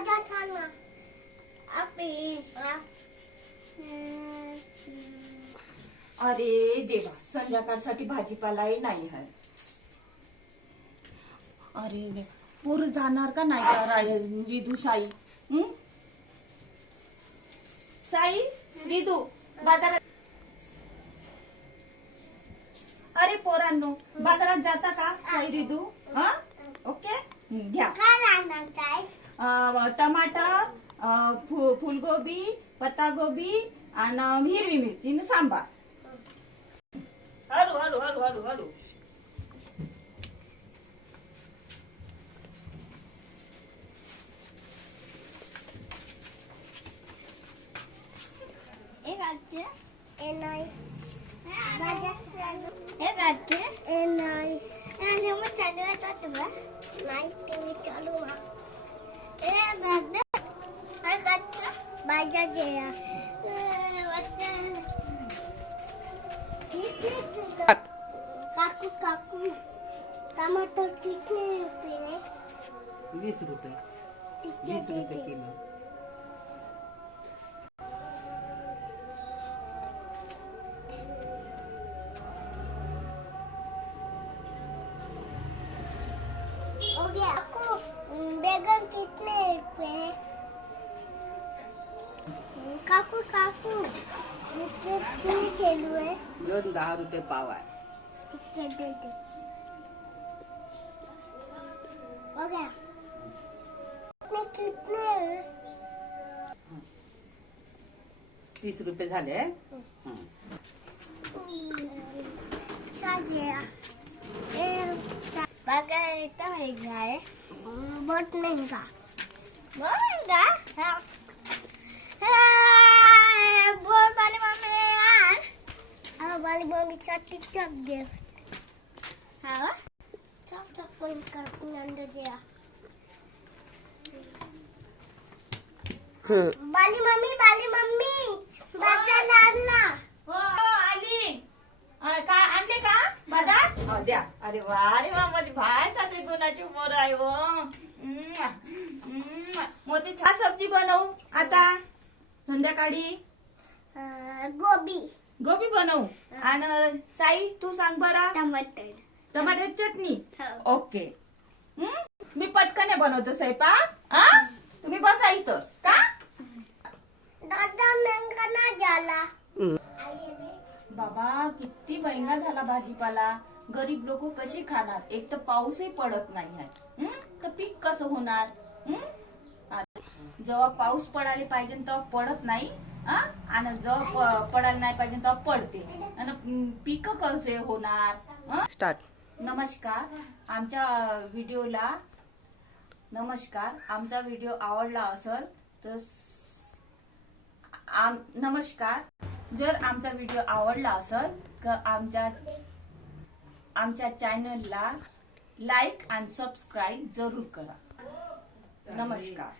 भाज्या छान ना अरे देवा, संध्याकाळसाठी भाजीपालाही नाही आहे. अरे देवा, पोरं जाणार का नाही का रिदू साई? साई रिदू बाजारात. अरे पोरांनो, बाजारात जाता का साई रिदू? हा ओके, घ्या. काय आणणार टमाटर, फुलगोबी, पत्तागोबी आणि हिरवी मिरची आणि सांबार. हळू हळू हळू हळू हळू. काकू काकू टमाटर कितने रुपये? 20 रुपये. 20 रुपये किलो. हो गया. काकू बैगन कितने रुपये? काकू काकू कितने किलो है? गन 10 रुपये पाव आहे. कितने दे? हो गया. कितने 30 रुपये झाले. बहुत महंगा. वाली मम्मी चट्टी चप दे. हाँ चप चप पॉइंट कर नंदे दिया. बाली मम्मी बच्चा लाडला. हो आली. काय आणले का बाजार? द्या. अरे वा माझी भाय सात्री गुणाची पोर आहे हो. मोठी छान सब्जी बनवू आता संध्याकाळी. गोबी बनवू. आणि साई तू सांग बरं. टमाटर चटणी. ओके. मी पटकन बनवतो स्वयंपाक. तुम्ही बसा इथं का. दादा महंगा ना झाला. बाबा किती महिना झाला भाजीपाला. गरीब लोक कशी खाणार. एक तर पाऊसही पडत नाही आहे. तर पीक कसं होणार. जेव्हा पाऊस पडायला पाहिजे तेव्हा पडत नाही. आणि जेव्हा पडायला नाही पाहिजे तेव्हा पडते. आणि पीक कसे होणार. स्टार्ट. नमस्कार. आमच्या व्हिडिओ आवडला असेल तर नमस्कार. जर आमचा व्हिडिओ आवडला असेल तर आमच्या चॅनलला लाईक आणि सबस्क्राईब जरूर करा. नमस्कार.